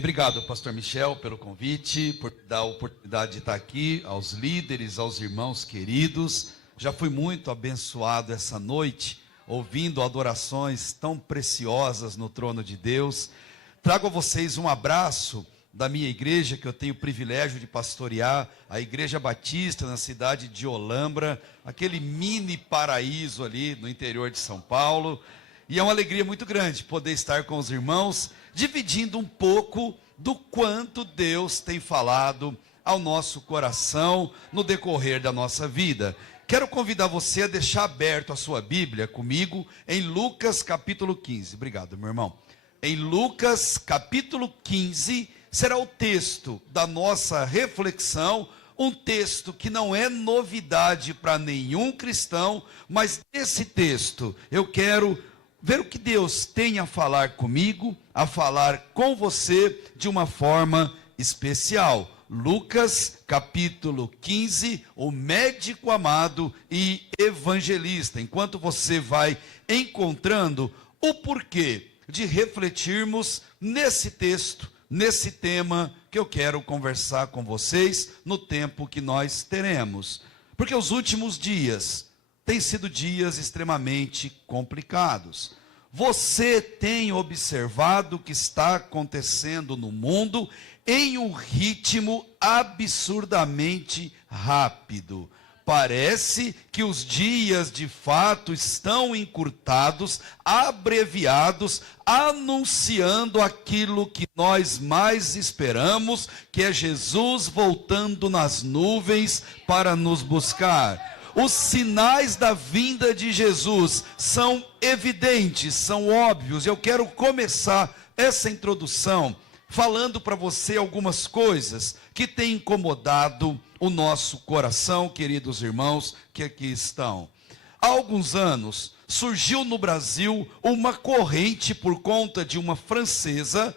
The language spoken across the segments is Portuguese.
Obrigado, pastor Michel, pelo convite, por dar a oportunidade de estar aqui, aos líderes, aos irmãos queridos. Já fui muito abençoado essa noite, ouvindo adorações tão preciosas no trono de Deus. Trago a vocês um abraço da minha igreja, que eu tenho o privilégio de pastorear, a Igreja Batista na cidade de Olambra, aquele mini paraíso ali no interior de São Paulo. E é uma alegria muito grande poder estar com os irmãos, dividindo um pouco do quanto Deus tem falado ao nosso coração no decorrer da nossa vida. Quero convidar você a deixar aberto a sua Bíblia comigo em Lucas capítulo 15. Obrigado, meu irmão. Em Lucas capítulo 15 será o texto da nossa reflexão, um texto que não é novidade para nenhum cristão, mas nesse texto eu quero ver o que Deus tem a falar comigo, a falar com você de uma forma especial. Lucas capítulo 15, o médico amado e evangelista. Enquanto você vai encontrando o porquê de refletirmos nesse texto, nesse tema que eu quero conversar com vocês no tempo que nós teremos. Porque os últimos dias têm sido dias extremamente complicados. Você tem observado o que está acontecendo no mundo em um ritmo absurdamente rápido. Parece que os dias de fato estão encurtados, abreviados, anunciando aquilo que nós mais esperamos, que é Jesus voltando nas nuvens para nos buscar. Os sinais da vinda de Jesus são evidentes, são óbvios. Eu quero começar essa introdução falando para você algumas coisas que têm incomodado o nosso coração, queridos irmãos que aqui estão. Há alguns anos surgiu no Brasil uma corrente por conta de uma francesa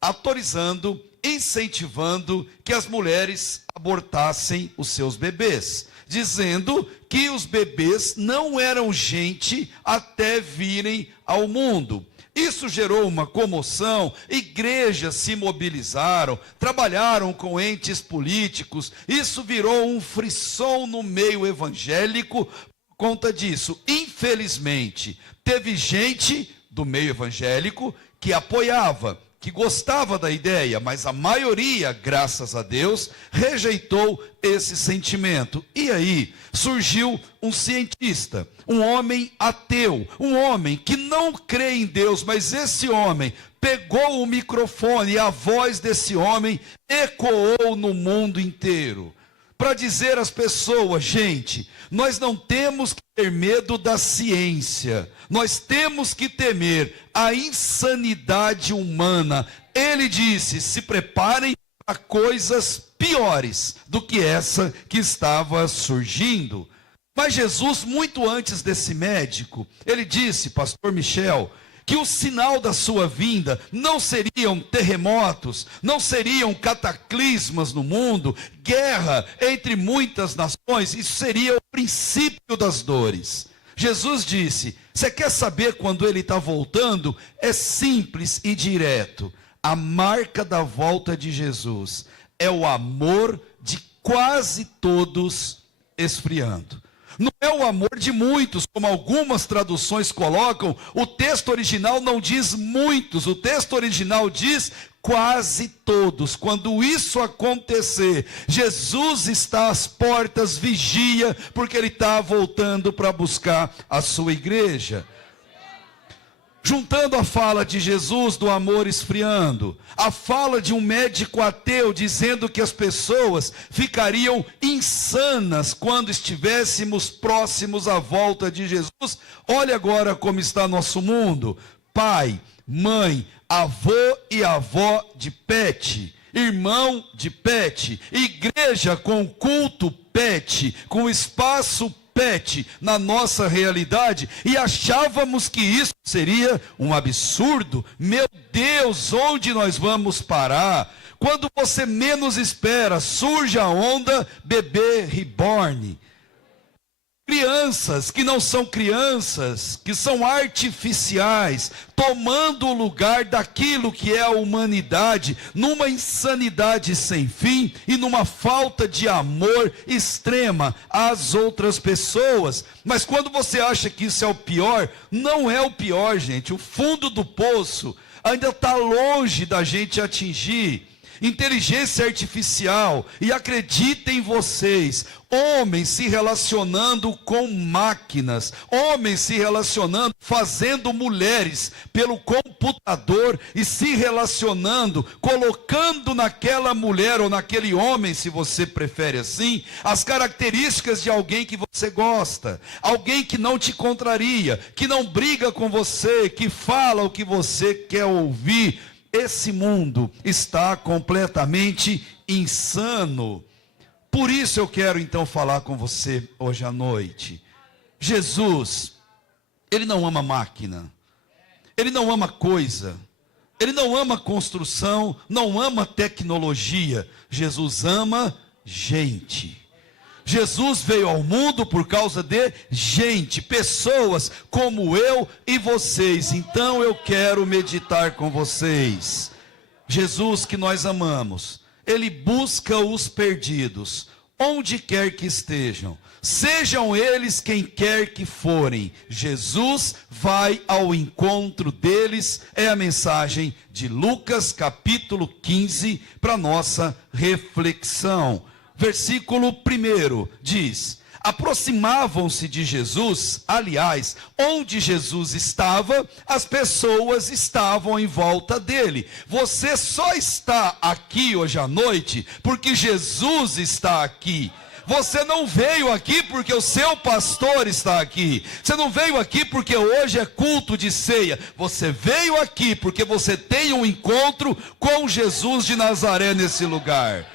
autorizando, incentivando que as mulheres abortassem os seus bebês, dizendo que os bebês não eram gente até virem ao mundo. Isso gerou uma comoção, igrejas se mobilizaram, trabalharam com entes políticos, isso virou um frisson no meio evangélico por conta disso. Infelizmente, teve gente do meio evangélico que apoiava, que gostava da ideia, mas a maioria, graças a Deus, rejeitou esse sentimento. E aí surgiu um cientista, um homem ateu, um homem que não crê em Deus, mas esse homem pegou o microfone e a voz desse homem ecoou no mundo inteiro, para dizer às pessoas: gente, nós não temos que ter medo da ciência, nós temos que temer a insanidade humana. Ele disse: se preparem para coisas piores do que essa que estava surgindo. Mas Jesus, muito antes desse médico, ele disse, pastor Michel, que o sinal da sua vinda não seriam terremotos, não seriam cataclismas no mundo, guerra entre muitas nações, isso seria o princípio das dores. Jesus disse: você quer saber quando ele está voltando? É simples e direto. A marca da volta de Jesus é o amor de quase todos esfriando. Não é o amor de muitos, como algumas traduções colocam. O texto original não diz muitos, o texto original diz quase todos. Quando isso acontecer, Jesus está às portas, vigia, porque ele está voltando para buscar a sua igreja. Juntando a fala de Jesus do amor esfriando, a fala de um médico ateu dizendo que as pessoas ficariam insanas quando estivéssemos próximos à volta de Jesus. Olha agora como está nosso mundo: pai, mãe, avô e avó de pet, irmão de pet, igreja com culto pet, com espaço pet na nossa realidade, e achávamos que isso seria um absurdo. Meu Deus, onde nós vamos parar? Quando você menos espera, surge a onda bebê reborn. Crianças que não são crianças, que são artificiais, tomando o lugar daquilo que é a humanidade, numa insanidade sem fim e numa falta de amor extrema às outras pessoas. Mas quando você acha que isso é o pior, não é o pior, gente. O fundo do poço ainda está longe da gente atingir. Inteligência artificial, e acreditem vocês, homens se relacionando com máquinas, homens se relacionando, fazendo mulheres pelo computador e se relacionando, colocando naquela mulher ou naquele homem, se você prefere assim, as características de alguém que você gosta, alguém que não te contraria, que não briga com você, que fala o que você quer ouvir. Esse mundo está completamente insano. Por isso eu quero então falar com você hoje à noite. Jesus, Ele não ama máquina, Ele não ama coisa, Ele não ama construção, não ama tecnologia. Jesus ama gente. Jesus veio ao mundo por causa de gente, pessoas como eu e vocês. Então eu quero meditar com vocês. Jesus que nós amamos, Ele busca os perdidos, onde quer que estejam, sejam eles quem quer que forem. Jesus vai ao encontro deles. É a mensagem de Lucas capítulo 15 para nossa reflexão. Versículo 1 diz: aproximavam-se de Jesus, aliás, onde Jesus estava, as pessoas estavam em volta dele. Você só está aqui hoje à noite porque Jesus está aqui. Você não veio aqui porque o seu pastor está aqui. Você não veio aqui porque hoje é culto de ceia. Você veio aqui porque você tem um encontro com Jesus de Nazaré nesse lugar.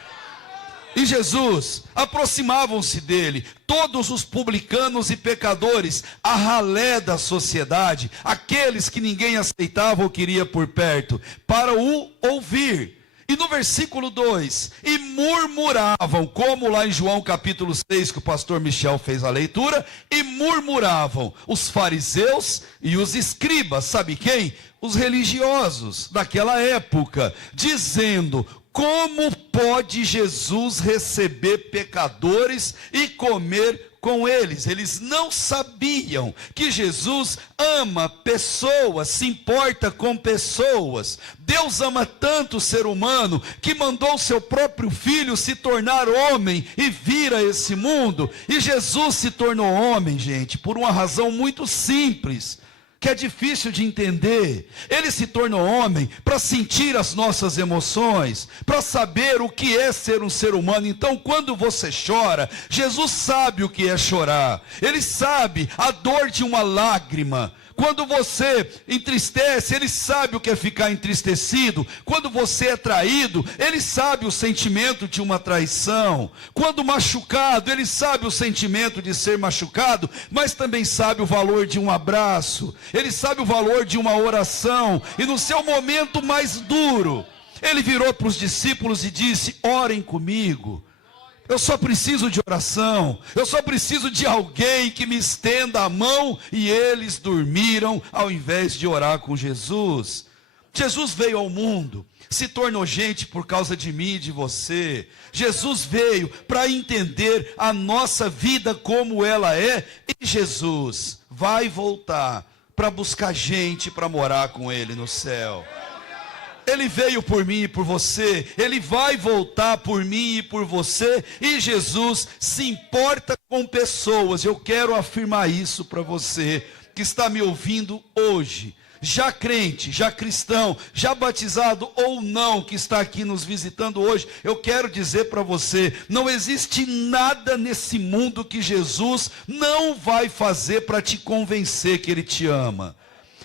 E Jesus, aproximavam-se dele todos os publicanos e pecadores, a ralé da sociedade, aqueles que ninguém aceitava ou queria por perto, para o ouvir. E no versículo 2, e murmuravam, como lá em João capítulo 6, que o pastor Michel fez a leitura, e murmuravam os fariseus e os escribas, sabe quem? Os religiosos daquela época, dizendo: como pode Jesus receber pecadores e comer com eles? Eles não sabiam que Jesus ama pessoas, se importa com pessoas. Deus ama tanto o ser humano que mandou o seu próprio filho se tornar homem e vir a esse mundo. E Jesus se tornou homem, gente, por uma razão muito simples, que é difícil de entender. Ele se tornou homem para sentir as nossas emoções, para saber o que é ser um ser humano. Então, quando você chora, Jesus sabe o que é chorar. Ele sabe a dor de uma lágrima. Quando você entristece, Ele sabe o que é ficar entristecido. Quando você é traído, Ele sabe o sentimento de uma traição. Quando machucado, Ele sabe o sentimento de ser machucado, mas também sabe o valor de um abraço. Ele sabe o valor de uma oração. E no seu momento mais duro, Ele virou para os discípulos e disse: orem comigo. Eu só preciso de oração, eu só preciso de alguém que me estenda a mão. E eles dormiram ao invés de orar com Jesus. Jesus veio ao mundo, se tornou gente por causa de mim e de você. Jesus veio para entender a nossa vida como ela é. E Jesus vai voltar para buscar gente para morar com Ele no céu. Ele veio por mim e por você, Ele vai voltar por mim e por você, e Jesus se importa com pessoas. Eu quero afirmar isso para você que está me ouvindo hoje, já crente, já cristão, já batizado ou não, que está aqui nos visitando hoje. Eu quero dizer para você, não existe nada nesse mundo que Jesus não vai fazer para te convencer que Ele te ama.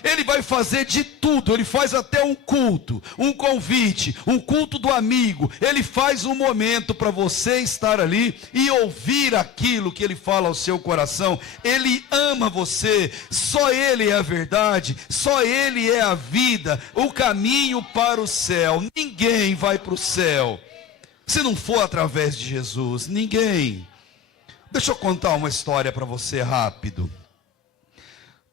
Ele vai fazer de tudo. Ele faz até um culto, um convite, um culto do amigo. Ele faz um momento para você estar ali e ouvir aquilo que Ele fala ao seu coração. Ele ama você. Só Ele é a verdade, só Ele é a vida, o caminho para o céu. Ninguém vai para o céu se não for através de Jesus. Ninguém. Deixa eu contar uma história para você rápido.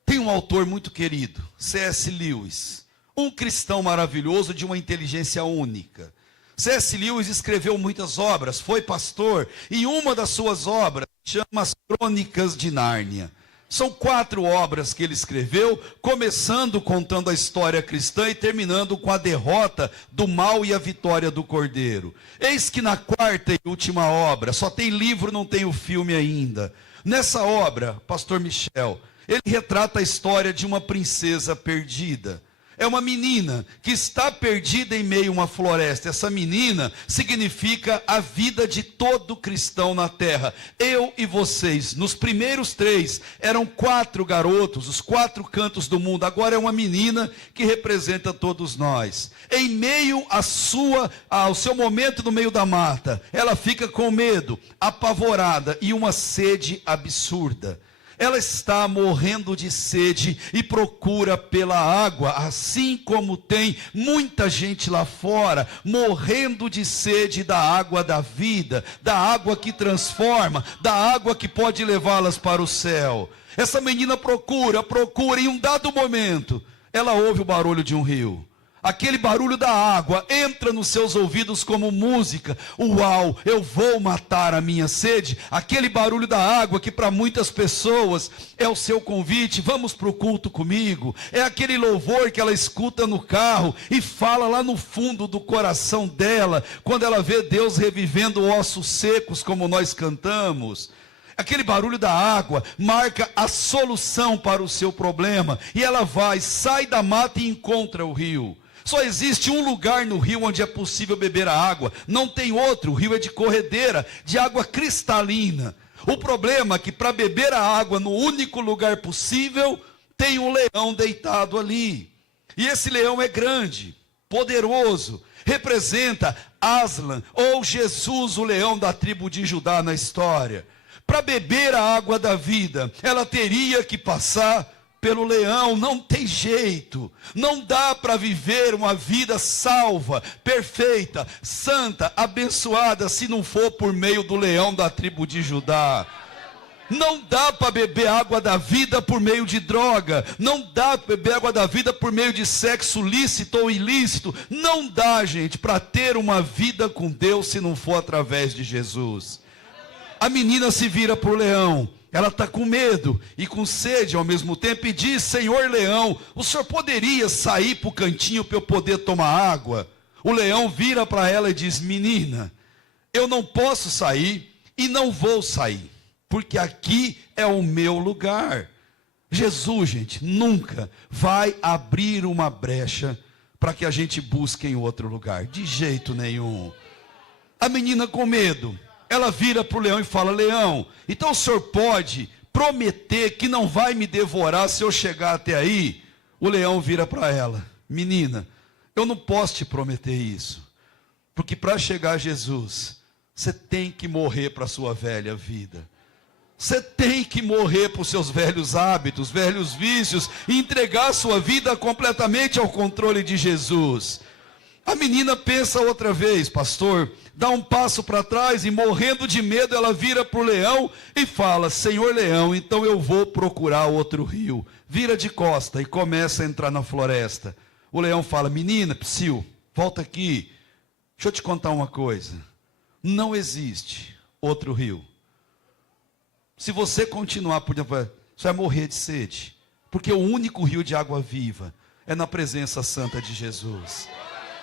Tem um autor muito querido, C.S. Lewis, um cristão maravilhoso de uma inteligência única. C.S. Lewis escreveu muitas obras, foi pastor, e uma das suas obras chama As Crônicas de Nárnia. São 4 obras que ele escreveu, começando contando a história cristã e terminando com a derrota do mal e a vitória do Cordeiro. Eis que na 4ª e última obra, só tem livro, não tem o filme ainda. Nessa obra, pastor Michel, ele retrata a história de uma princesa perdida. É uma menina que está perdida em meio a uma floresta. Essa menina significa a vida de todo cristão na terra. Eu e vocês, nos primeiros 3, eram 4 garotos, os 4 cantos do mundo. Agora é uma menina que representa todos nós. Em meio ao seu momento no meio da mata, ela fica com medo, apavorada e uma sede absurda. Ela está morrendo de sede e procura pela água, assim como tem muita gente lá fora, morrendo de sede da água da vida, da água que transforma, da água que pode levá-las para o céu. Essa menina procura, e em um dado momento, ela ouve o barulho de um rio. Aquele barulho da água entra nos seus ouvidos como música. Uau, eu vou matar a minha sede. Aquele barulho da água que para muitas pessoas é o seu convite. Vamos para o culto comigo. É aquele louvor que ela escuta no carro e fala lá no fundo do coração dela, quando ela vê Deus revivendo ossos secos como nós cantamos. Aquele barulho da água marca a solução para o seu problema. E ela sai da mata e encontra o rio. Só existe um lugar no rio onde é possível beber a água. Não tem outro. O rio é de corredeira, de água cristalina. O problema é que para beber a água no único lugar possível, tem um leão deitado ali. E esse leão é grande, poderoso. Representa Aslan, ou Jesus, o leão da tribo de Judá na história. Para beber a água da vida, ela teria que passar pelo leão. Não tem jeito, não dá para viver uma vida salva, perfeita, santa, abençoada, se não for por meio do leão da tribo de Judá. Não dá para beber água da vida por meio de droga, não dá para beber água da vida por meio de sexo lícito ou ilícito, não dá, gente, para ter uma vida com Deus se não for através de Jesus. A menina se vira para o leão. Ela está com medo e com sede ao mesmo tempo e diz: Senhor leão, o senhor poderia sair para o cantinho para eu poder tomar água? O leão vira para ela e diz: menina, eu não posso sair e não vou sair, porque aqui é o meu lugar. Jesus, gente, nunca vai abrir uma brecha para que a gente busque em outro lugar, de jeito nenhum. A menina com medo, ela vira para o leão e fala: leão, então o senhor pode prometer que não vai me devorar se eu chegar até aí? O leão vira para ela: menina, eu não posso te prometer isso, porque para chegar a Jesus, você tem que morrer para a sua velha vida. Você tem que morrer para os seus velhos hábitos, velhos vícios, e entregar a sua vida completamente ao controle de Jesus. A menina pensa outra vez, pastor, dá um passo para trás e morrendo de medo ela vira para o leão e fala: Senhor leão, então eu vou procurar outro rio. Vira de costa e começa a entrar na floresta. O leão fala: menina, psiu, volta aqui. Deixa eu te contar uma coisa. Não existe outro rio. Se você continuar por dentro, você vai morrer de sede. Porque o único rio de água viva é na presença santa de Jesus.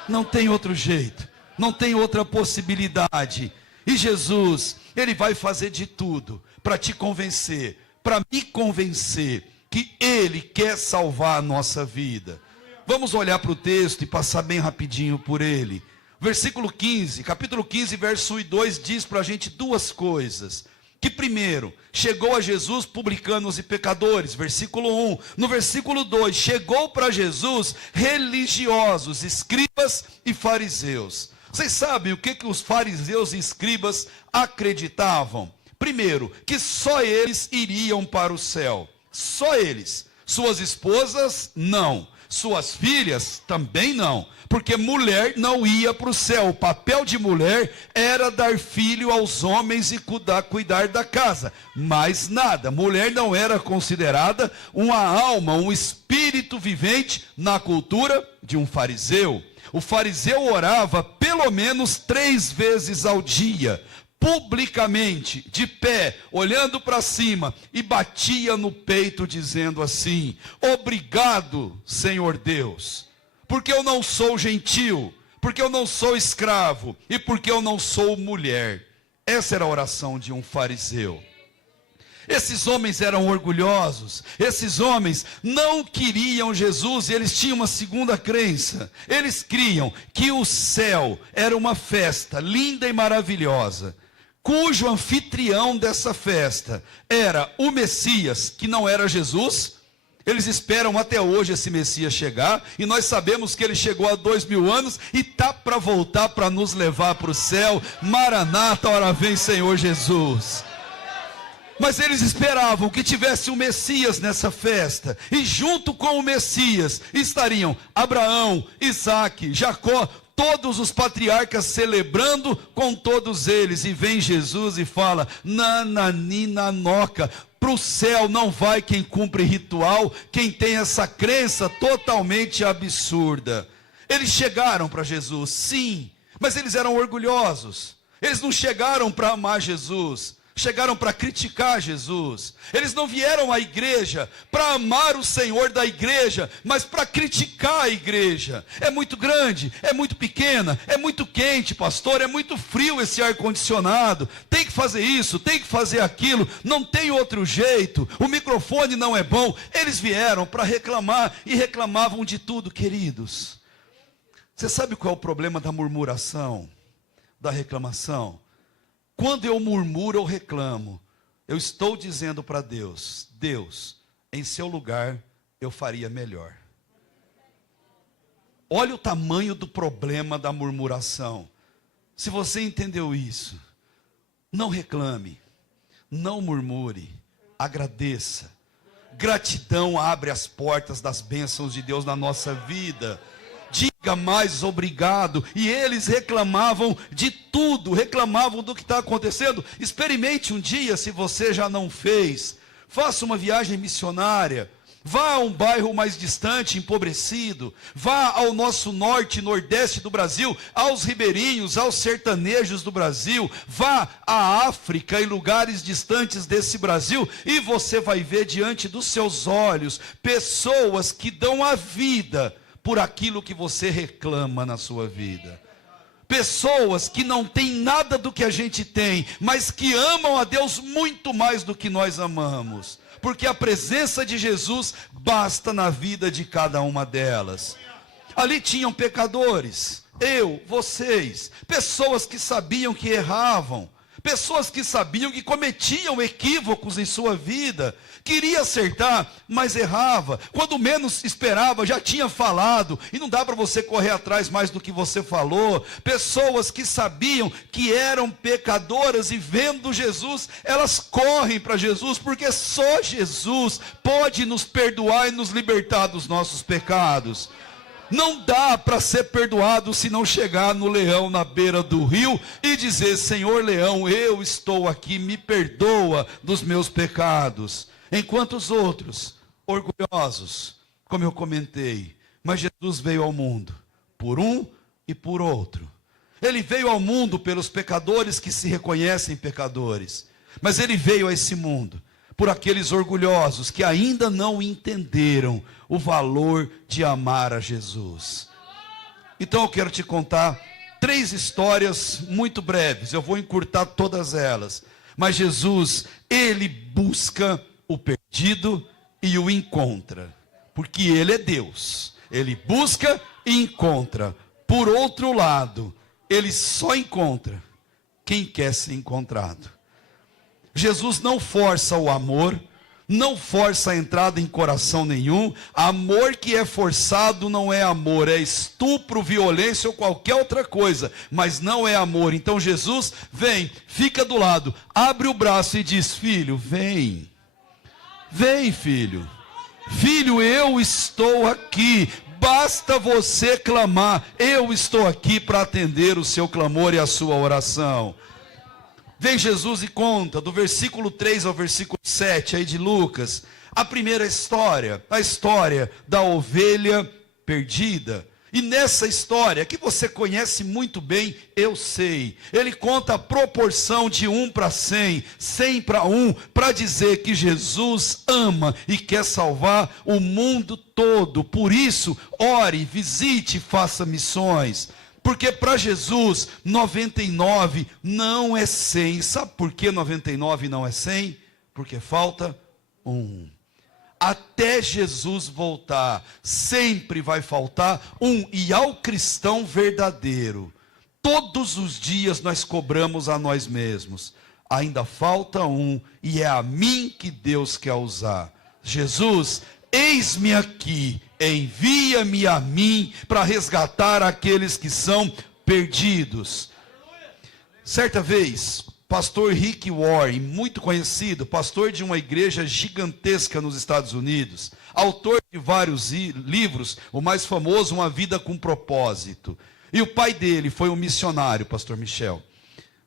Não tem outro jeito, não tem outra possibilidade. E Jesus, Ele vai fazer de tudo para te convencer, para me convencer que Ele quer salvar a nossa vida. Vamos olhar para o texto e passar bem rapidinho por ele. Versículo 15, capítulo 15, verso 1 e 2 diz para a gente 2 coisas. Que primeiro, chegou a Jesus publicanos e pecadores, versículo 1. No versículo 2, chegou para Jesus religiosos, escribas e fariseus. Vocês sabem o que os fariseus e escribas acreditavam? Primeiro, que só eles iriam para o céu. Só eles. Suas esposas, não. Suas filhas também não, porque mulher não ia para o céu. O papel de mulher era dar filho aos homens e cuidar da casa. Mais nada, mulher não era considerada uma alma, um espírito vivente na cultura de um fariseu. O fariseu orava pelo menos 3 vezes ao dia, publicamente, de pé, olhando para cima, e batia no peito dizendo assim: obrigado, Senhor Deus, porque eu não sou gentil, porque eu não sou escravo e porque eu não sou mulher. Essa era a oração de um fariseu. Esses homens eram orgulhosos, esses homens não queriam Jesus e eles tinham uma segunda crença. Eles criam que o céu era uma festa linda e maravilhosa, cujo anfitrião dessa festa era o Messias, que não era Jesus. Eles esperam até hoje esse Messias chegar, e nós sabemos que ele chegou há 2000 anos e está para voltar para nos levar para o céu. Maranata, ora vem Senhor Jesus. Mas eles esperavam que tivesse um Messias nessa festa, e junto com o Messias estariam Abraão, Isaque, Jacó, todos os patriarcas celebrando com todos eles. E vem Jesus e fala: nananina noca, para o céu não vai quem cumpre ritual, quem tem essa crença totalmente absurda. Eles chegaram para Jesus, sim, mas eles eram orgulhosos. Eles não chegaram para amar Jesus, chegaram para criticar Jesus. Eles não vieram à igreja para amar o Senhor da igreja, mas para criticar a igreja. É muito grande, é muito pequena, é muito quente, pastor, é muito frio esse ar-condicionado, tem que fazer isso, tem que fazer aquilo, não tem outro jeito, o microfone não é bom. Eles vieram para reclamar, e reclamavam de tudo, queridos. Você sabe qual é o problema da murmuração, da reclamação? Quando eu murmuro ou reclamo, eu estou dizendo para Deus: Deus, em seu lugar eu faria melhor. Olha o tamanho do problema da murmuração. Se você entendeu isso, não reclame, não murmure, agradeça. Gratidão abre as portas das bênçãos de Deus na nossa vida. Diga mais obrigado. E eles reclamavam de tudo, reclamavam do que está acontecendo. Experimente um dia, se você já não fez. Faça uma viagem missionária. Vá a um bairro mais distante, empobrecido. Vá ao nosso norte e nordeste do Brasil, aos ribeirinhos, aos sertanejos do Brasil. Vá à África e lugares distantes desse Brasil, e você vai ver diante dos seus olhos pessoas que dão a vida por aquilo que você reclama na sua vida. Pessoas que não têm nada do que a gente tem, mas que amam a Deus muito mais do que nós amamos, porque a presença de Jesus basta na vida de cada uma delas. Ali tinham pecadores, eu, vocês, pessoas que sabiam que erravam, pessoas que sabiam que cometiam equívocos em sua vida, queria acertar, mas errava. Quando menos esperava, já tinha falado, e não dá para você correr atrás mais do que você falou. Pessoas que sabiam que eram pecadoras, e vendo Jesus, elas correm para Jesus, porque só Jesus pode nos perdoar e nos libertar dos nossos pecados. Não dá para ser perdoado se não chegar no leão na beira do rio e dizer: Senhor leão, eu estou aqui, me perdoa dos meus pecados. Enquanto os outros, orgulhosos, como eu comentei, mas Jesus veio ao mundo por um e por outro. Ele veio ao mundo pelos pecadores que se reconhecem pecadores, mas ele veio a esse mundo por aqueles orgulhosos que ainda não entenderam o valor de amar a Jesus. Então eu quero te contar 3 histórias muito breves, eu vou encurtar todas elas. Mas Jesus, ele busca o perdido e o encontra, porque ele é Deus. Ele busca e encontra. Por outro lado, ele só encontra quem quer ser encontrado. Jesus não força o amor, não força a entrada em coração nenhum. Amor que é forçado não é amor, é estupro, violência ou qualquer outra coisa, mas não é amor. Então Jesus vem, fica do lado, abre o braço e diz: filho, vem. Vem, filho. Filho, eu estou aqui. Basta você clamar. Eu estou aqui para atender o seu clamor e a sua oração. Vem Jesus e conta, do versículo 3 ao versículo 7, aí de Lucas, a primeira história, a história da ovelha perdida. E nessa história, que você conhece muito bem, eu sei, ele conta a proporção de 1 para 100, 100 para 1, para dizer que Jesus ama e quer salvar o mundo todo. Por isso, ore, visite, faça missões. Porque para Jesus, 99 não é 100. Sabe por que 99 não é 100? Porque falta 1. Até Jesus voltar, sempre vai faltar 1. E ao cristão verdadeiro, todos os dias nós cobramos a nós mesmos. Ainda falta 1, e é a mim que Deus quer usar. Jesus, eis-me aqui, envia-me a mim para resgatar aqueles que são perdidos. Certa vez, pastor Rick Warren, muito conhecido, pastor de uma igreja gigantesca nos Estados Unidos, autor de vários livros, o mais famoso, Uma Vida com Propósito. E o pai dele foi um missionário, pastor Michel.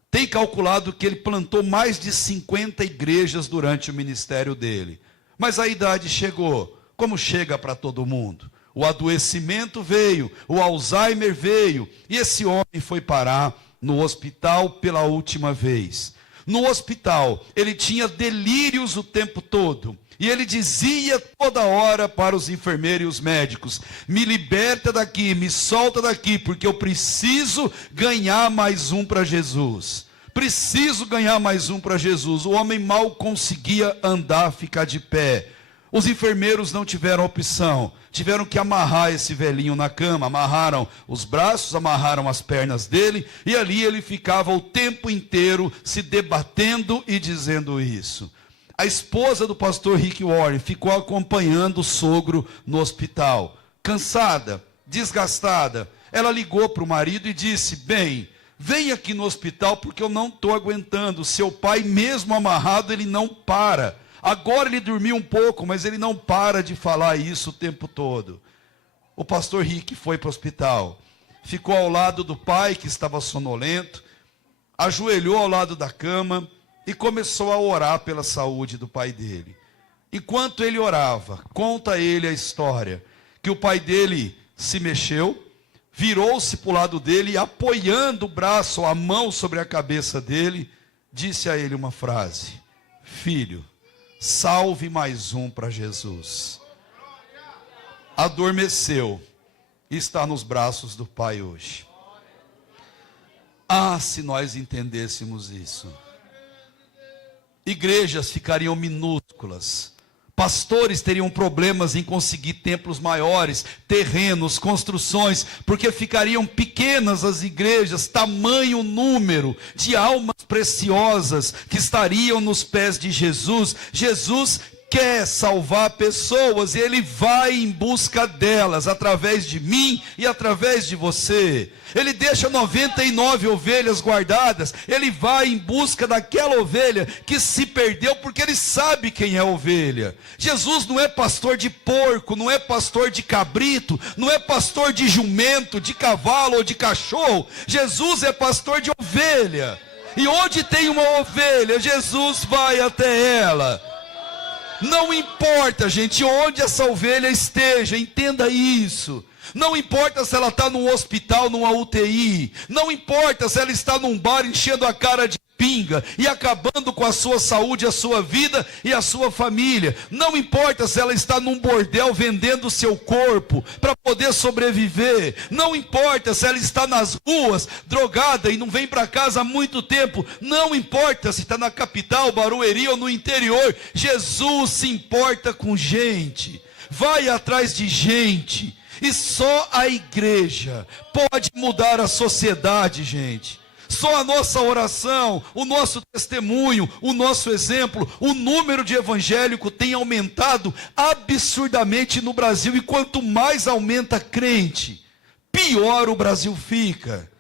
Tem calculado que ele plantou mais de 50 igrejas durante o ministério dele. Mas a idade chegou, como chega para todo mundo. O adoecimento veio, o Alzheimer veio, e esse homem foi parar no hospital pela última vez. No hospital, ele tinha delírios o tempo todo. E ele dizia toda hora para os enfermeiros e os médicos: me liberta daqui, me solta daqui, porque eu preciso ganhar mais um para Jesus. Preciso ganhar mais um para Jesus. O homem mal conseguia andar, ficar de pé. Os enfermeiros não tiveram opção, tiveram que amarrar esse velhinho na cama, amarraram os braços, amarraram as pernas dele, e ali ele ficava o tempo inteiro se debatendo e dizendo isso. A esposa do pastor Rick Warren ficou acompanhando o sogro no hospital, cansada, desgastada. Ela ligou para o marido e disse: bem, vem aqui no hospital porque eu não estou aguentando, seu pai mesmo amarrado ele não para. Agora ele dormiu um pouco, mas ele não para de falar isso o tempo todo. O pastor Rick foi para o hospital, ficou ao lado do pai que estava sonolento, ajoelhou ao lado da cama e começou a orar pela saúde do pai dele. Enquanto ele orava, conta ele a história, que o pai dele se mexeu, virou-se para o lado dele e, apoiando o braço, a mão sobre a cabeça dele, disse a ele uma frase: filho, salve mais um para Jesus. Adormeceu e está nos braços do Pai hoje. Ah, se nós entendêssemos isso. Igrejas ficariam minúsculas. Pastores teriam problemas em conseguir templos maiores, terrenos, construções, porque ficariam pequenas as igrejas, tamanho número de almas preciosas que estariam nos pés de Jesus. Jesus quer salvar pessoas e Ele vai em busca delas, através de mim e através de você. Ele deixa 99 ovelhas guardadas, Ele vai em busca daquela ovelha que se perdeu, porque Ele sabe quem é a ovelha. Jesus não é pastor de porco, não é pastor de cabrito, não é pastor de jumento, de cavalo ou de cachorro. Jesus é pastor de ovelha. E onde tem uma ovelha, Jesus vai até ela. Não importa, gente, onde essa ovelha esteja, entenda isso. Não importa se ela está num hospital, numa UTI. Não importa se ela está num bar enchendo a cara de pinga e acabando com a sua saúde, a sua vida e a sua família. Não importa se ela está num bordel vendendo o seu corpo para poder sobreviver. Não importa se ela está nas ruas drogada e não vem para casa há muito tempo. Não importa se está na capital, Barueri ou no interior. Jesus se importa com gente. Vai atrás de gente. E só a igreja pode mudar a sociedade, gente. Só a nossa oração, o nosso testemunho, o nosso exemplo, o número de evangélico tem aumentado absurdamente no Brasil. E quanto mais aumenta crente, pior o Brasil fica.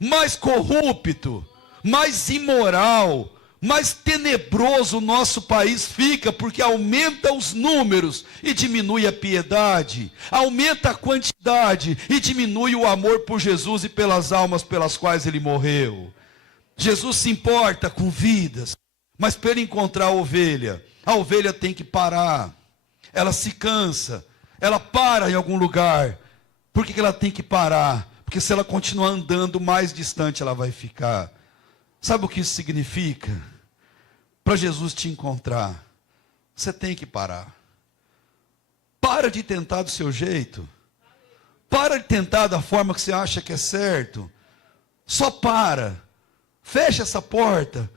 Mais corrupto, mais imoral, mais tenebroso o nosso país fica, porque aumenta os números e diminui a piedade, aumenta a quantidade e diminui o amor por Jesus e pelas almas pelas quais ele morreu. Jesus se importa com vidas, mas para ele encontrar a ovelha tem que parar, ela se cansa, ela para em algum lugar. Por que ela tem que parar? Porque se ela continuar andando, mais distante ela vai ficar. Sabe o que isso significa? Para Jesus te encontrar, você tem que parar. Para de tentar do seu jeito. Para de tentar da forma que você acha que é certo. Só para. Fecha essa porta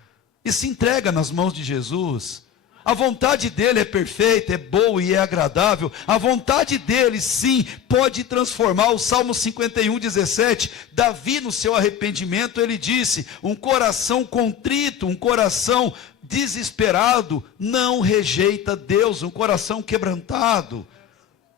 e se entrega nas mãos de Jesus. A vontade dele é perfeita, é boa e é agradável. A vontade dele, sim, pode transformar. O Salmo 51:17, Davi, no seu arrependimento, ele disse: um coração contrito, um coração desesperado, não rejeita Deus. Um coração quebrantado.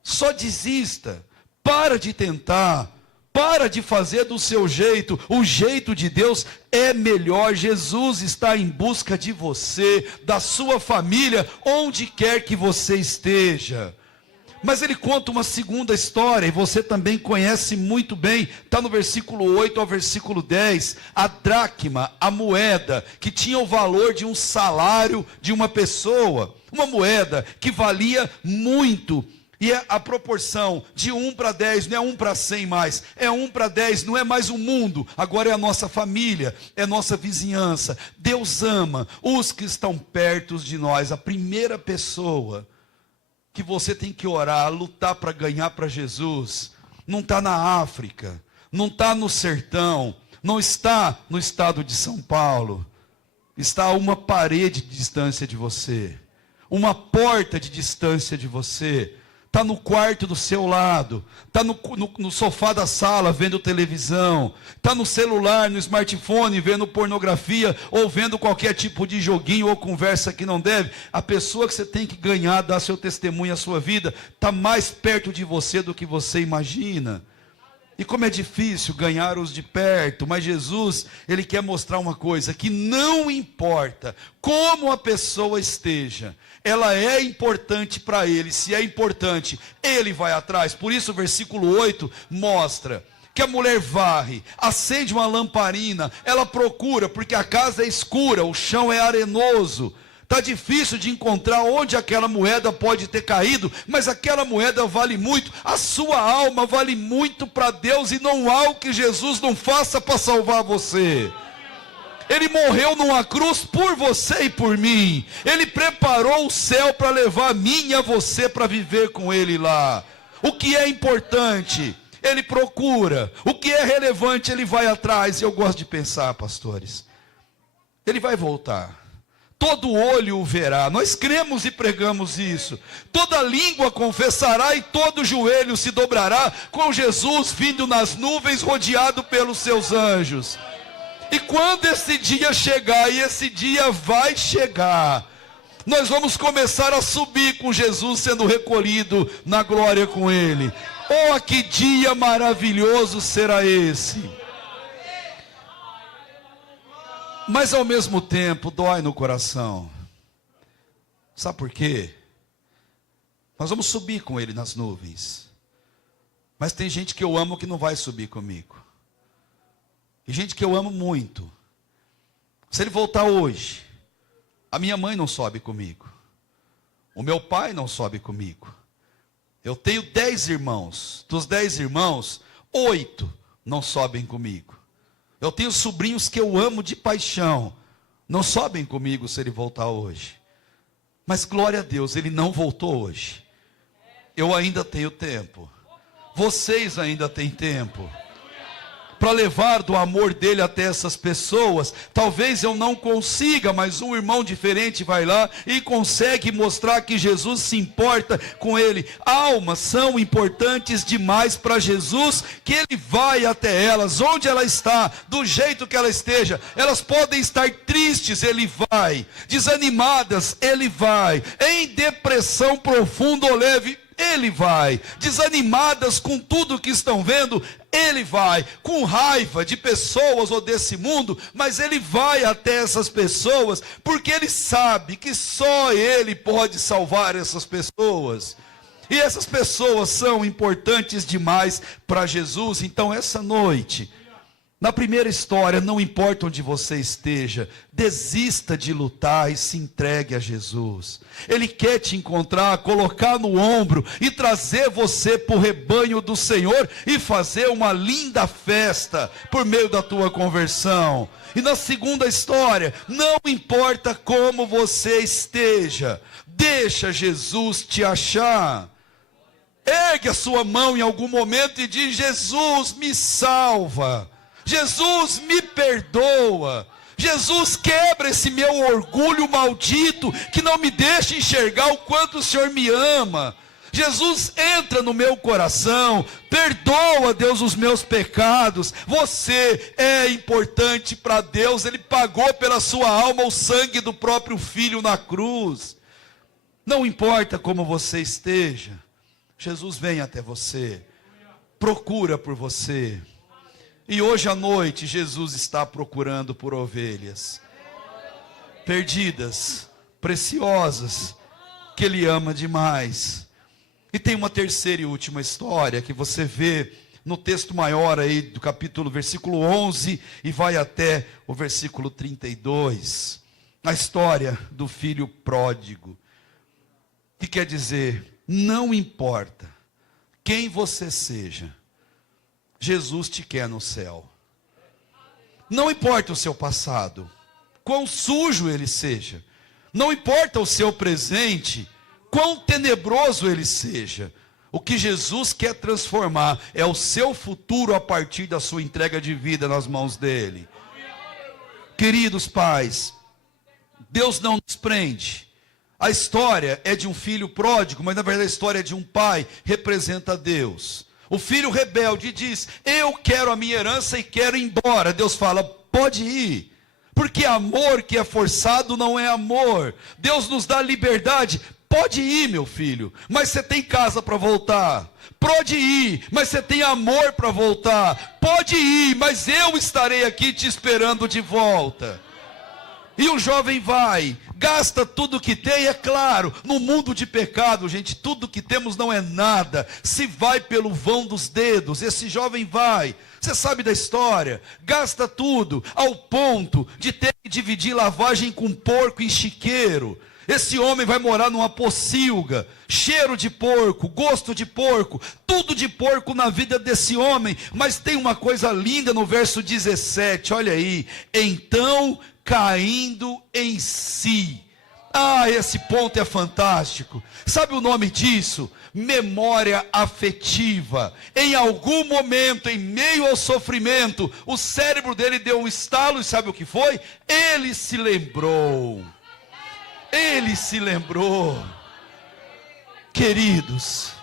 Só desista, para de tentar. Para de fazer do seu jeito, o jeito de Deus é melhor. Jesus está em busca de você, da sua família, onde quer que você esteja. Mas ele conta uma segunda história, e você também conhece muito bem, está no versículo 8 ao versículo 10, a dracma, a moeda, que tinha o valor de um salário de uma pessoa, uma moeda que valia muito. E a proporção de 1 para 10, não é 1 para 100 mais, é 1 para 10, não é mais o mundo, agora é a nossa família, é a nossa vizinhança. Deus ama os que estão perto de nós. A primeira pessoa que você tem que orar, lutar para ganhar para Jesus, não está na África, não está no sertão, não está no estado de São Paulo, está a uma parede de distância de você, uma porta de distância de você. Está no quarto do seu lado, está no sofá da sala vendo televisão, está no celular, no smartphone vendo pornografia, ou vendo qualquer tipo de joguinho ou conversa que não deve. A pessoa que você tem que ganhar, dar seu testemunho, a sua vida, está mais perto de você do que você imagina. E como é difícil ganhar os de perto, mas Jesus, ele quer mostrar uma coisa, que não importa como a pessoa esteja, ela é importante para ele. Se é importante, ele vai atrás. Por isso o versículo 8 mostra que a mulher varre, acende uma lamparina, ela procura, porque a casa é escura, o chão é arenoso. Está difícil de encontrar onde aquela moeda pode ter caído, mas aquela moeda vale muito, a sua alma vale muito para Deus, e não há o que Jesus não faça para salvar você. Ele morreu numa cruz por você e por mim. Ele preparou o céu para levar a mim e a você para viver com ele lá. O que é importante, ele procura. O que é relevante, ele vai atrás. E eu gosto de pensar, pastores, ele vai voltar. Todo olho o verá. Nós cremos e pregamos isso. Toda língua confessará e todo joelho se dobrará, com Jesus vindo nas nuvens, rodeado pelos seus anjos. E quando esse dia chegar, e esse dia vai chegar, nós vamos começar a subir com Jesus sendo recolhido na glória com ele. Oh, que dia maravilhoso será esse! Mas ao mesmo tempo dói no coração. Sabe por quê? Nós vamos subir com ele nas nuvens. Mas tem gente que eu amo que não vai subir comigo. E gente que eu amo muito. Se ele voltar hoje, a minha mãe não sobe comigo. O meu pai não sobe comigo. Eu tenho 10 irmãos. Dos 10 irmãos, 8 não sobem comigo. Eu tenho sobrinhos que eu amo de paixão. Não sobem comigo se ele voltar hoje. Mas glória a Deus, ele não voltou hoje. Eu ainda tenho tempo. Vocês ainda têm tempo para levar do amor dele até essas pessoas. Talvez eu não consiga, mas um irmão diferente vai lá e consegue mostrar que Jesus se importa com ele. Almas são importantes demais para Jesus, que ele vai até elas, onde ela está, do jeito que ela esteja. Elas podem estar tristes, ele vai. Desanimadas, ele vai. Em depressão profunda ou leve, ele vai. Desanimadas com tudo que estão vendo, Ele vai com raiva de pessoas ou desse mundo, mas ele vai até essas pessoas, porque ele sabe que só ele pode salvar essas pessoas. E essas pessoas são importantes demais para Jesus. Então essa noite, na primeira história, não importa onde você esteja, desista de lutar e se entregue a Jesus. Ele quer te encontrar, colocar no ombro e trazer você para o rebanho do Senhor e fazer uma linda festa por meio da tua conversão. E na segunda história, não importa como você esteja, deixa Jesus te achar. Ergue a sua mão em algum momento e diz: Jesus, me salva. Jesus, me perdoa. Jesus, quebra esse meu orgulho maldito que não me deixa enxergar o quanto o Senhor me ama. Jesus, entra no meu coração, perdoa, Deus, os meus pecados. Você é importante para Deus. Ele pagou pela sua alma o sangue do próprio Filho na cruz. Não importa como você esteja, Jesus vem até você, procura por você. E hoje à noite Jesus está procurando por ovelhas perdidas, preciosas, que Ele ama demais. E tem uma terceira e última história que você vê no texto maior aí do capítulo, versículo 11, e vai até o versículo 32. A história do filho pródigo. Que quer dizer, não importa quem você seja, Jesus te quer no céu. Não importa o seu passado, quão sujo ele seja. Não importa o seu presente, quão tenebroso ele seja. O que Jesus quer transformar é o seu futuro a partir da sua entrega de vida nas mãos dele. Queridos pais, Deus não nos prende. A história é de um filho pródigo, mas na verdade a história é de um pai, representa Deus. O filho rebelde diz: eu quero a minha herança e quero ir embora. Deus fala: pode ir, porque amor que é forçado não é amor. Deus nos dá liberdade. Pode ir, meu filho, mas você tem casa para voltar. Pode ir, mas você tem amor para voltar. Pode ir, mas eu estarei aqui te esperando de volta. E o jovem vai, gasta tudo que tem, é claro, no mundo de pecado, gente, tudo que temos não é nada, se vai pelo vão dos dedos. Esse jovem vai, você sabe da história, gasta tudo, ao ponto de ter que dividir lavagem com porco em chiqueiro. Esse homem vai morar numa pocilga, cheiro de porco, gosto de porco, tudo de porco na vida desse homem. Mas tem uma coisa linda no verso 17, olha aí, então caindo em si. Ah, esse ponto é fantástico. Sabe o nome disso? Memória afetiva. Em algum momento, em meio ao sofrimento, o cérebro dele deu um estalo, e sabe o que foi? Ele se lembrou. Ele se lembrou. Queridos,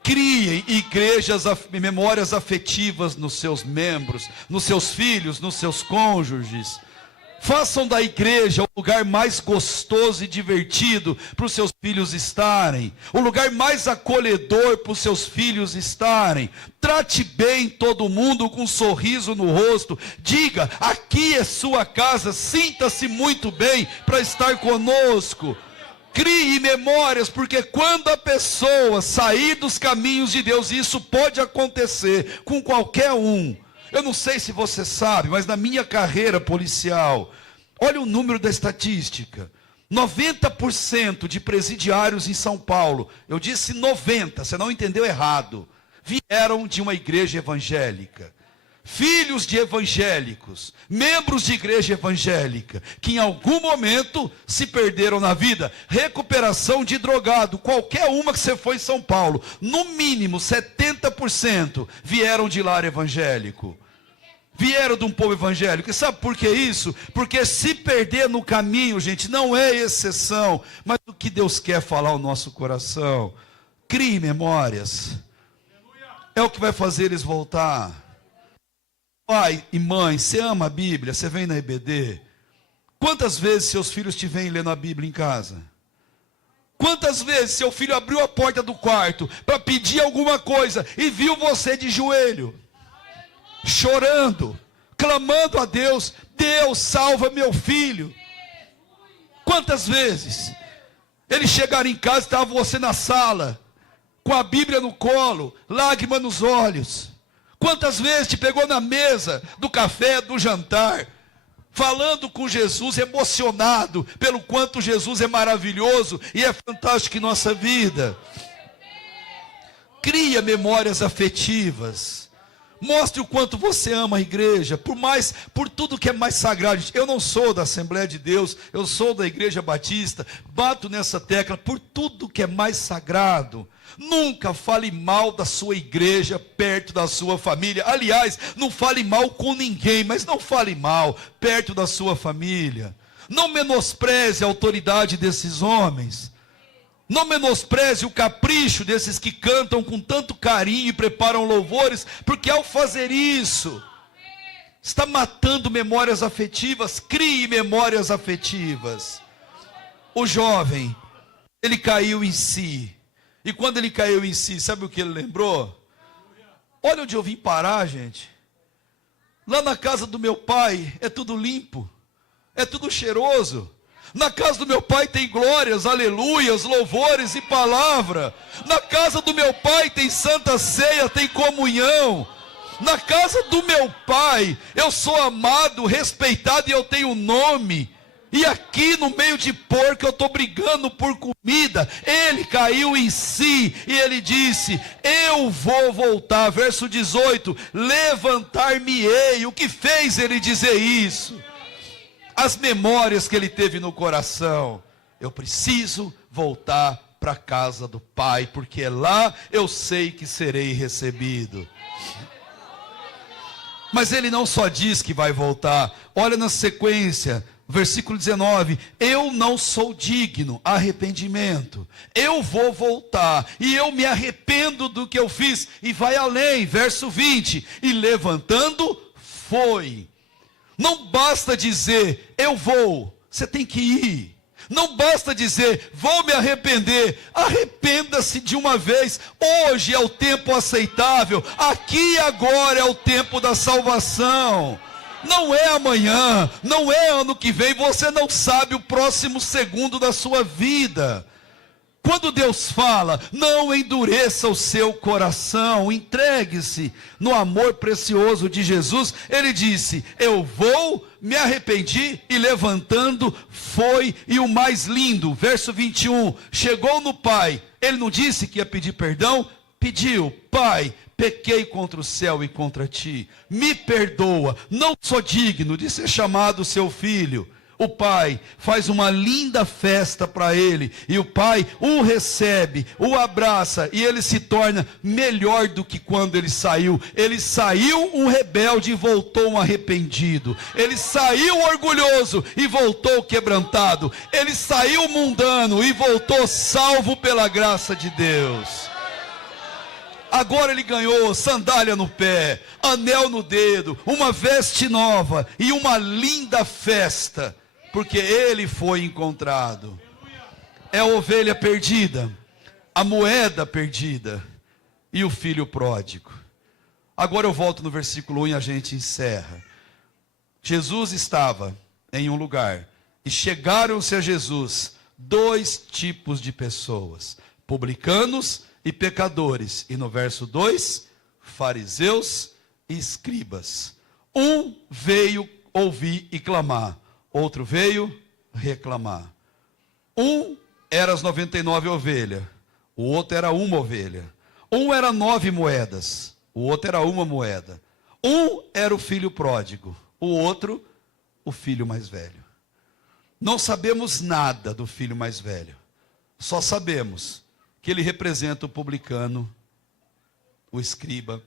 criem igrejas, memórias afetivas nos seus membros, nos seus filhos, nos seus cônjuges. Façam da igreja o lugar mais gostoso e divertido para os seus filhos estarem. O lugar mais acolhedor para os seus filhos estarem. Trate bem todo mundo com um sorriso no rosto. Diga: aqui é sua casa, sinta-se muito bem para estar conosco. Crie memórias, porque quando a pessoa sair dos caminhos de Deus, e isso pode acontecer com qualquer um. Eu não sei se você sabe, mas na minha carreira policial, olha o número da estatística. 90% de presidiários em São Paulo, eu disse 90, você não entendeu errado, vieram de uma igreja evangélica. Filhos de evangélicos, membros de igreja evangélica, que em algum momento se perderam na vida. Recuperação de drogado, qualquer uma que você foi em São Paulo, no mínimo 70% vieram de lar evangélico. Vieram de um povo evangélico. E sabe por que isso? Porque se perder no caminho, gente, não é exceção, mas o que Deus quer falar ao nosso coração. Crie memórias. É o que vai fazer eles voltar. Pai e mãe, você ama a Bíblia? Você vem na EBD? Quantas vezes seus filhos te vêm lendo a Bíblia em casa? Quantas vezes seu filho abriu a porta do quarto para pedir alguma coisa e viu você de joelho? chorando, clamando a Deus: Deus, salva meu filho. Quantas vezes ele chegar em casa, estava você na sala, com a Bíblia no colo, lágrima nos olhos. Quantas vezes te pegou na mesa do café, do jantar, falando com Jesus, emocionado pelo quanto Jesus é maravilhoso e é fantástico em nossa vida. Cria memórias afetivas. Mostre o quanto você ama a igreja, por tudo que é mais sagrado. Eu não sou da Assembleia de Deus, eu sou da Igreja Batista, bato nessa tecla, por tudo que é mais sagrado. Nunca fale mal da sua igreja perto da sua família. Aliás, não fale mal com ninguém, mas não fale mal perto da sua família. Não menospreze a autoridade desses homens. Não menospreze o capricho desses que cantam com tanto carinho e preparam louvores, porque ao fazer isso, está matando memórias afetivas. Crie memórias afetivas. O jovem, ele caiu em si. E quando ele caiu em si, sabe o que ele lembrou? Olha onde eu vim parar, gente. Lá na casa do meu pai é tudo limpo, é tudo cheiroso. Na casa do meu pai tem glórias, aleluias, louvores e palavra. Na casa do meu pai tem santa ceia, tem comunhão. Na casa do meu pai eu sou amado, respeitado e eu tenho nome. E aqui no meio de porco eu estou brigando por comida. Ele caiu em si e ele disse: eu vou voltar. Verso 18: levantar-me-ei. O que fez ele dizer isso? As memórias que ele teve no coração. Eu preciso voltar para a casa do Pai, porque lá eu sei que serei recebido. Mas ele não só diz que vai voltar. Olha na sequência, versículo 19: eu não sou digno, arrependimento. Eu vou voltar e eu me arrependo do que eu fiz. E vai além, verso 20: e levantando foi. Não basta dizer eu vou, você tem que ir. Não basta dizer vou me arrepender. Arrependa-se de uma vez. Hoje é o tempo aceitável. Aqui e agora é o tempo da salvação. Não é amanhã, não é ano que vem. Você não sabe o próximo segundo da sua vida. Quando Deus fala, não endureça o seu coração, entregue-se no amor precioso de Jesus. Ele disse: eu vou, me arrependi e levantando foi. E o mais lindo, verso 21, chegou no Pai. Ele não disse que ia pedir perdão, pediu: Pai, pequei contra o céu e contra ti, me perdoa, não sou digno de ser chamado seu filho. O pai faz uma linda festa para ele, e o pai o recebe, o abraça, e ele se torna melhor do que quando ele saiu. Ele saiu um rebelde e voltou um arrependido. Ele saiu orgulhoso e voltou quebrantado. Ele saiu mundano e voltou salvo pela graça de Deus. Agora ele ganhou sandália no pé, anel no dedo, uma veste nova e uma linda festa, porque ele foi encontrado. É a ovelha perdida, a moeda perdida e o filho pródigo. Agora eu volto no versículo 1 e a gente encerra. Jesus estava em um lugar e chegaram-se a Jesus dois tipos de pessoas: publicanos e pecadores. E no verso 2, fariseus e escribas. Um veio ouvir e clamar, outro veio reclamar. Um era as 99 ovelhas, o outro era uma ovelha. Um era 9 moedas, o outro era uma moeda. Um era o filho pródigo, o outro o filho mais velho. Não sabemos nada do filho mais velho, só sabemos que ele representa o publicano, o escriba,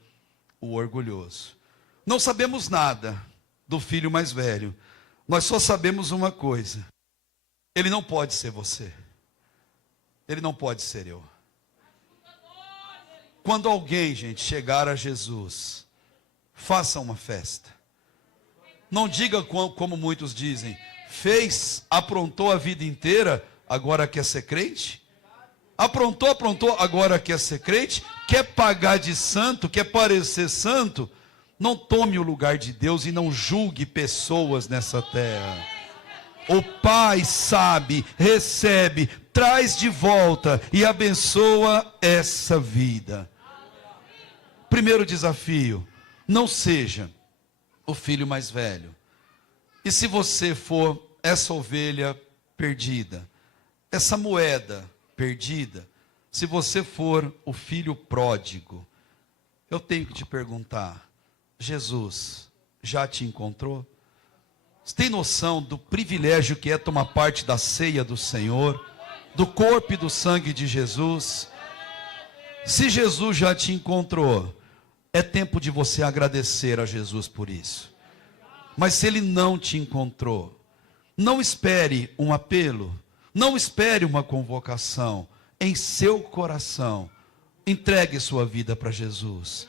o orgulhoso. Não sabemos nada do filho mais velho. Nós só sabemos uma coisa: ele não pode ser você. Ele não pode ser eu. Quando alguém, gente, chegar a Jesus, faça uma festa. Não diga como muitos dizem: aprontou a vida inteira, agora quer ser crente? Aprontou, agora quer ser crente? Quer pagar de santo? Quer parecer santo? Não tome o lugar de Deus e não julgue pessoas nessa terra. O Pai sabe, recebe, traz de volta e abençoa essa vida. Primeiro desafio: não seja o filho mais velho. E se você for essa ovelha perdida, essa moeda perdida, se você for o filho pródigo, eu tenho que te perguntar: Jesus já te encontrou? Você tem noção do privilégio que é tomar parte da ceia do Senhor, do corpo e do sangue de Jesus? Se Jesus já te encontrou, é tempo de você agradecer a Jesus por isso. Mas se Ele não te encontrou, não espere um apelo, não espere uma convocação. Em seu coração, entregue sua vida para Jesus.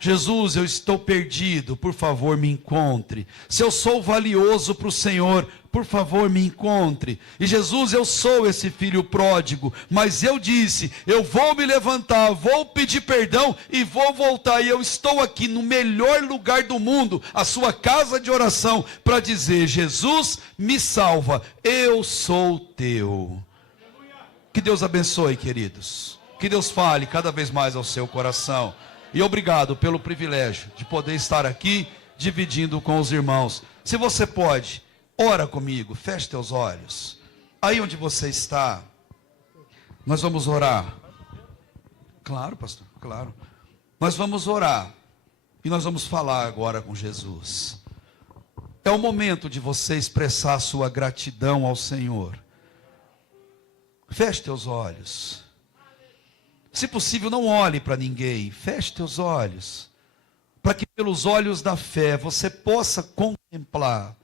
Jesus, eu estou perdido, por favor me encontre. Se eu sou valioso para o Senhor, por favor me encontre. E Jesus, eu sou esse filho pródigo, mas eu disse, eu vou me levantar, vou pedir perdão e vou voltar. E eu estou aqui no melhor lugar do mundo, a sua casa de oração, para dizer: Jesus, me salva, eu sou teu. Que Deus abençoe, queridos. Que Deus fale cada vez mais ao seu coração. E obrigado pelo privilégio de poder estar aqui dividindo com os irmãos. Se você pode, ora comigo, feche teus olhos. Aí onde você está, nós vamos orar. Claro, pastor, claro. Nós vamos orar e nós vamos falar agora com Jesus. É o momento de você expressar a sua gratidão ao Senhor. Feche teus olhos. Se possível, não olhe para ninguém. Feche teus olhos, para que pelos olhos da fé você possa contemplar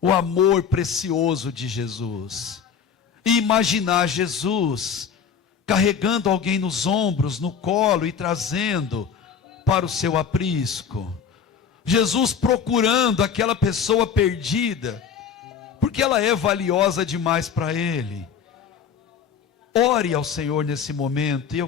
o amor precioso de Jesus. E imaginar Jesus carregando alguém nos ombros, no colo e trazendo para o seu aprisco. Jesus procurando aquela pessoa perdida, porque ela é valiosa demais para Ele. Ore ao Senhor nesse momento. E eu